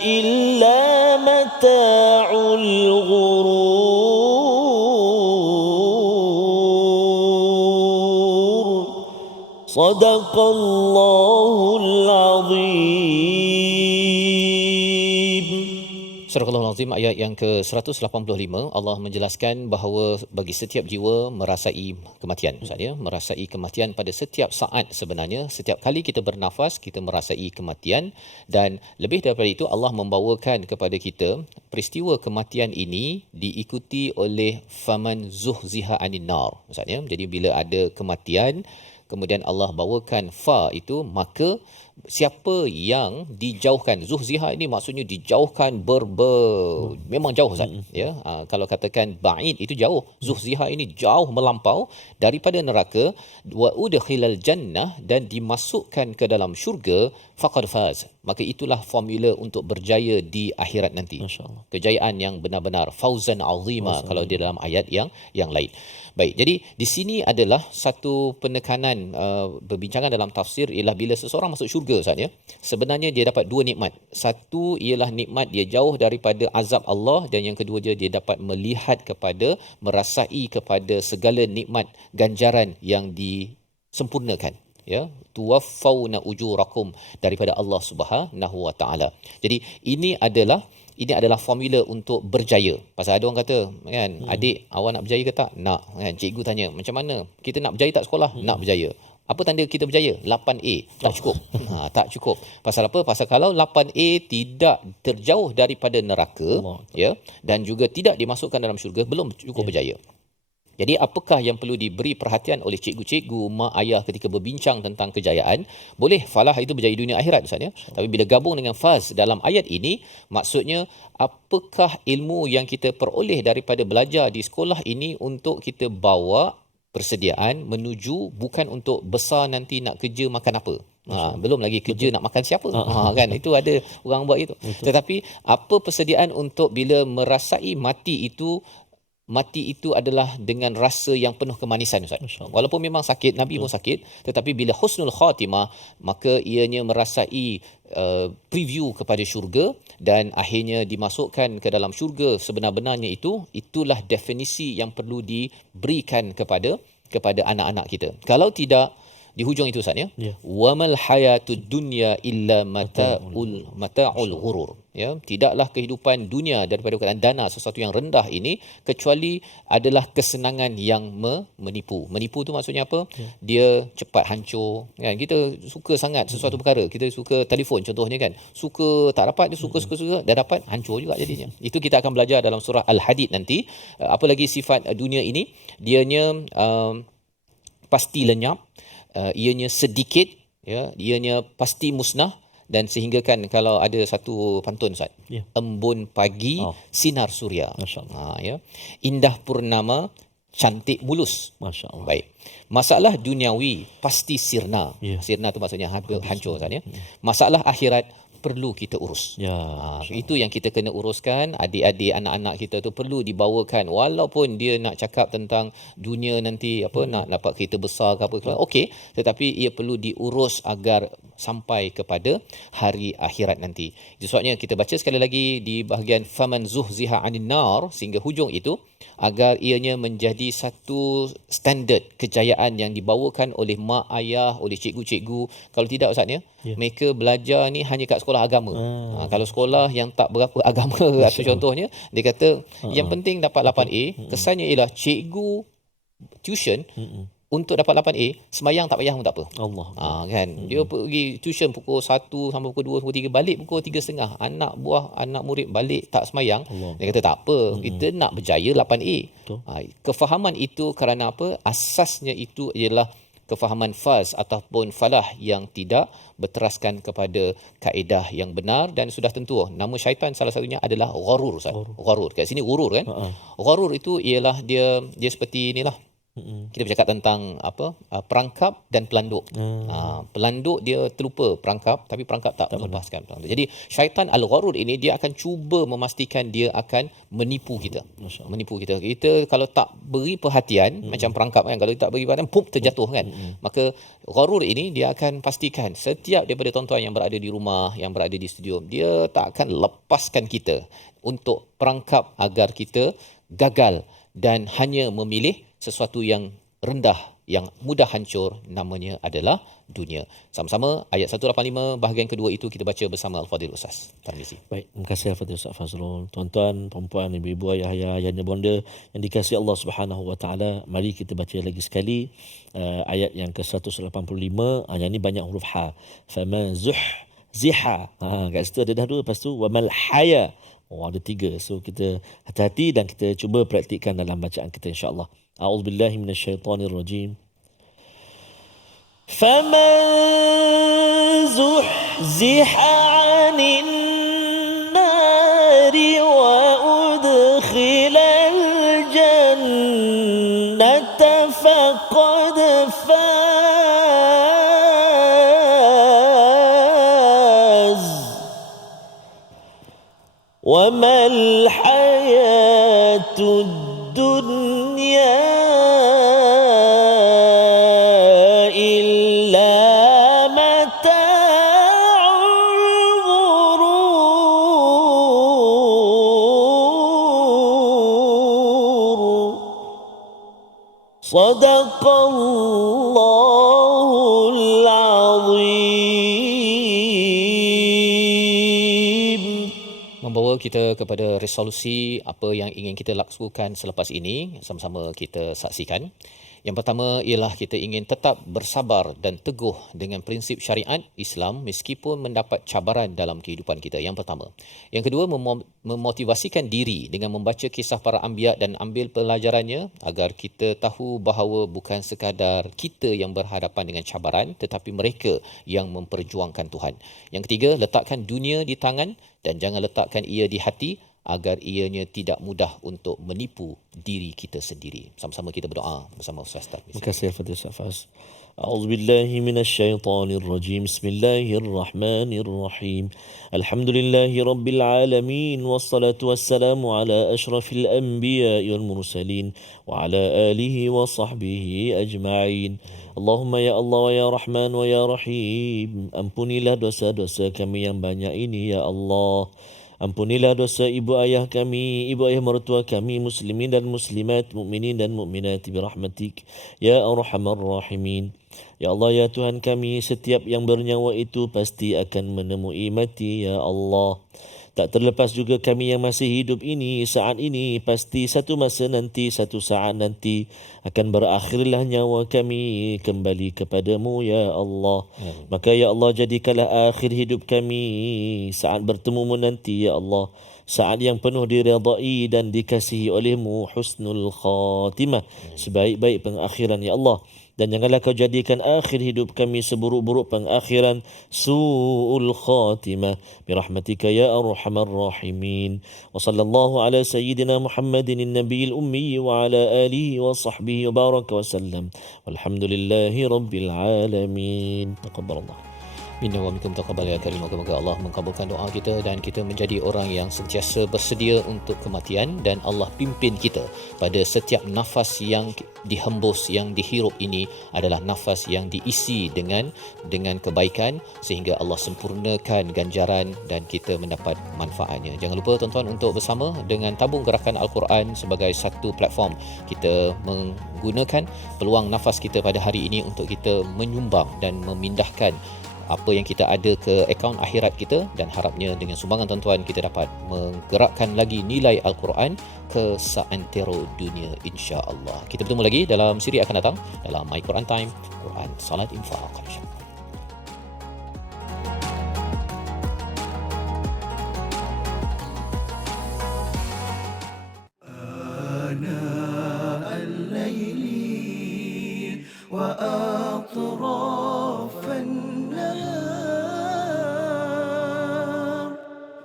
illa mata'ul ghurur. Sadaqallahul azim. Surah Al-Azim ayat yang ke-185, Allah menjelaskan bahawa bagi setiap jiwa merasai kematian. Maksudnya merasai kematian pada setiap saat sebenarnya. Setiap kali kita bernafas, kita merasai kematian, dan lebih daripada itu Allah membawakan kepada kita peristiwa kematian ini diikuti oleh faman zuhziha anin nar. Maksudnya jadi bila ada kematian kemudian Allah bawakan fa itu, maka siapa yang dijauhkan, zuhziha ini maksudnya dijauhkan memang jauh Ustaz, ya. Kalau katakan ba'id itu jauh, zuhziha ini jauh melampau daripada neraka, wa udkhilal jannah dan dimasukkan ke dalam syurga, faqad faz, maka itulah formula untuk berjaya di akhirat nanti. Masya-Allah. Kejayaan yang benar-benar, fauzan azima kalau di dalam ayat yang lain. Baik, jadi di sini adalah satu penekanan perbincangan dalam tafsir ialah bila seseorang masuk syurga Ustaz, ya, sebenarnya dia dapat dua nikmat. Satu ialah nikmat dia jauh daripada azab Allah, dan yang kedua dia dapat melihat kepada, merasai kepada segala nikmat ganjaran yang disempurnakan, ya, tuwaffawna ujurakum daripada Allah Subhanahu wa taala. Jadi ini adalah formula untuk berjaya. Pasal ada orang kata kan, adik awak nak berjaya ke tak? Nak, kan. Cikgu tanya, macam mana? Kita nak berjaya tak sekolah? Nak berjaya. Apa tanda kita berjaya? 8A. Tak cukup. Tak cukup. Pasal apa? Pasal kalau 8A tidak terjauh daripada neraka, ya, dan juga tidak dimasukkan dalam syurga, belum cukup berjaya. Jadi apakah yang perlu diberi perhatian oleh cikgu-cikgu, mak ayah ketika berbincang tentang kejayaan? Boleh falah itu berjaya dunia akhirat misalnya. Tapi bila gabung dengan faz dalam ayat ini, maksudnya apakah ilmu yang kita peroleh daripada belajar di sekolah ini untuk kita bawa persediaan menuju, bukan untuk besar nanti nak kerja makan apa. Belum lagi kerja nak makan siapa. Kan itu ada orang buat itu. Tetapi apa persediaan untuk bila merasai mati itu adalah dengan rasa yang penuh kemanisan Ustaz. Walaupun memang sakit, Nabi pun sakit, tetapi bila husnul khatimah, maka ianya merasai preview kepada syurga, dan akhirnya dimasukkan ke dalam syurga sebenar-benarnya itulah definisi yang perlu diberikan kepada anak-anak kita. Kalau tidak, di hujung itu Ustaz, ya. Wamal hayatud dunya illa mata'ul ghurur. Ya, tidaklah kehidupan dunia daripada keadaan dana, sesuatu yang rendah ini, kecuali adalah kesenangan yang menipu. Menipu tu maksudnya apa? Dia cepat hancur, kan. Kita suka sangat sesuatu perkara, kita suka telefon contohnya, kan. Suka tak dapat, dia suka dah dapat, hancur juga jadinya. Itu kita akan belajar dalam surah Al-Hadid nanti. Apa lagi sifat dunia ini? Dianya pasti lenyap, ianya sedikit, ya, ianya pasti musnah, dan sehinggakan kalau ada satu pantun Ustaz, embun pagi sinar suria, ya, indah purnama cantik mulus. Masya Allah. Baik. Masalah duniawi pasti sirna. Ya. Sirna tu maksudnya hancur Ustaz ya. Masalah akhirat perlu kita urus. Ya. Itu yang kita kena uruskan. Adik-adik, anak-anak kita tu perlu dibawakan, walaupun dia nak cakap tentang dunia nanti nak dapat kereta besar ke apa, okey, tetapi ia perlu diurus agar sampai kepada hari akhirat nanti. Itu sebabnya kita baca sekali lagi di bahagian faman zuhziha 'anil nar sehingga hujung itu, agar ianya menjadi satu standard kejayaan yang dibawakan oleh mak ayah, oleh cikgu-cikgu. Kalau tidak Ustaz ya, mereka belajar ni hanya kat sekolah agama. Kalau sekolah yang tak berapa agama atau contohnya, dia kata yang penting dapat 8A, kesannya ialah cikgu tuition untuk dapat 8A, semayang tak payah pun tak apa. Allah. Kan. Dia pergi tuition pukul 1 sampai pukul 2, pukul 3, balik pukul 3.30. Anak murid balik tak semayang. Dia kata tak apa, kita nak berjaya 8A. Kefahaman itu kerana apa? Asasnya itu ialah kefahaman faz ataupun falah yang tidak berteraskan kepada kaedah yang benar, dan sudah tentu nama syaitan salah satunya adalah gharur. Gharur. Kat sini gurur kan. Gharur itu ialah dia seperti inilah. Kita bercakap tentang perangkap dan pelanduk. Pelanduk dia terlupa perangkap, tapi perangkap tak melepaskan pelanduk. Jadi syaitan al-gharur ini dia akan cuba memastikan dia akan menipu kita. Menipu kita. Kita kalau tak beri perhatian macam perangkap kan, kalau tak beri perhatian terjatuh kan. Maka gharur ini dia akan pastikan setiap daripada tuan-tuan yang berada di rumah, yang berada di studio, dia tak akan lepaskan kita untuk perangkap agar kita gagal dan hanya memilih sesuatu yang rendah, yang mudah hancur, namanya adalah dunia. Sama-sama ayat 185 bahagian kedua itu kita baca bersama Al-Fadhil Ustaz Tarmizi. Baik, terima kasih Al-Fadhil Ustaz Fazrul. Tuan-tuan, perempuan, ibu-ibu, ayah-ayah, ayahnya bonda yang dikasihi Allah Subhanahu Wa Taala, mari kita baca lagi sekali ayat yang ke-185. Yang ini banyak huruf ha. Fama ziha. Kat situ ada dah dua, lepas tu wamal haya. Ada 3. So kita hati-hati dan kita cuba praktikkan dalam bacaan kita insya-Allah. A'udzubillahi minasyaitonirrajim. Faman zuhziha 'anil nari wa udkhilal jannata faqad faz. Wa mal hayatud dunya illa mata'ul ghurur. Sadaqallahul azim. Membawa kita kepada resolusi apa yang ingin kita lakukan selepas ini, sama-sama kita saksikan. Yang pertama ialah kita ingin tetap bersabar dan teguh dengan prinsip syariat Islam meskipun mendapat cabaran dalam kehidupan kita. Yang pertama. Yang kedua, memotivasikan diri dengan membaca kisah para anbiya dan ambil pelajarannya agar kita tahu bahawa bukan sekadar kita yang berhadapan dengan cabaran, tetapi mereka yang memperjuangkan Tuhan. Yang ketiga, letakkan dunia di tangan dan jangan letakkan ia di hati agar ianya tidak mudah untuk menipu diri kita sendiri. Sama-sama kita berdoa bersama Ustaz Tarmizi. Terima kasih Fadil Safas. A'udzubillahi minasyaitonirrajim. Bismillahirrahmanirrahim. Alhamdulillahi rabbil alamin wassalatu wassalamu ala asyrafil anbiya'i wal mursalin wa ala alihi wa sahbihi ajma'in. Allahumma ya Allah wa ya Rahman wa ya Rahim, ampunilah dosa-dosa kami yang banyak ini ya Allah. Ampunilah dosa ibu ayah kami, ibu ayah mertua kami, muslimin dan muslimat, mukminin dan mukminat birahmatik ya arhamar rahimin. Ya Allah ya Tuhan kami, setiap yang bernyawa itu pasti akan menemui mati ya Allah. Tak terlepas juga kami yang masih hidup ini, saat ini, pasti satu masa nanti, satu saat nanti akan berakhirlah nyawa kami kembali kepadamu ya Allah. Maka ya Allah, jadikanlah akhir hidup kami saat bertemumu nanti ya Allah, saat yang penuh diridai dan dikasihi olehmu, husnul khatimah, sebaik-baik pengakhiran ya Allah. dan janganlah kau jadikan akhir hidup kami seburuk-buruk pengakhiran, su'ul khatimah, birahmatika ya arhamar rahimin. Wa sallallahu ala sayyidina Muhammadin nabiyil ummi wa ala alihi wa sahbihi wa baraka wa sallam. Walhamdulillahi rabbil alamin. Taqabbalallah. Minna wa minkum taqabbal ya karim. Moga Allah mengabulkan doa kita dan kita menjadi orang yang sentiasa bersedia untuk kematian, dan Allah pimpin kita pada setiap nafas yang dihembus, yang dihirup ini adalah nafas yang diisi dengan kebaikan, sehingga Allah sempurnakan ganjaran dan kita mendapat manfaatnya. Jangan lupa tuan-tuan untuk bersama dengan tabung gerakan Al-Quran sebagai satu platform. Kita menggunakan peluang nafas kita pada hari ini untuk kita menyumbang dan memindahkan apa yang kita ada ke akaun akhirat kita, dan harapnya dengan sumbangan tuan-tuan kita dapat menggerakkan lagi nilai Al-Quran ke seantero dunia, insya-Allah. Kita bertemu lagi dalam siri akan datang dalam My Quran Time, Quran Salat Infaq. آناء الليل وأطراف النهار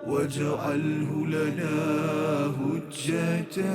واجعله لنا هجتين